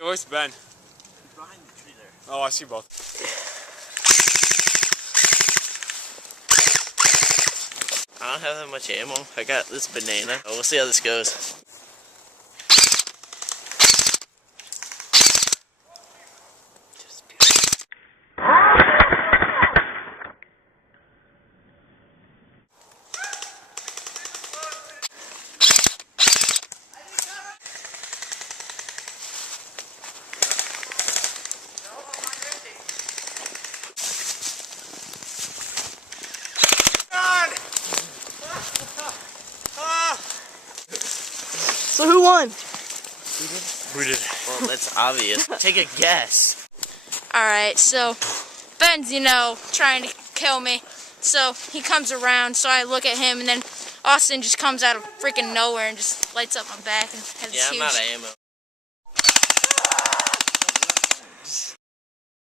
Where's Ben? He's behind the tree there. Oh, I see both. I don't have that much ammo. I got this banana. Oh, we'll see how this goes. So who won? We did. Well, that's obvious. Take a guess. Alright, so Ben's, trying to kill me. So he comes around, so I look at him, and then Austin just comes out of freaking nowhere and just lights up my back and has this Yeah, I'm huge... out of ammo.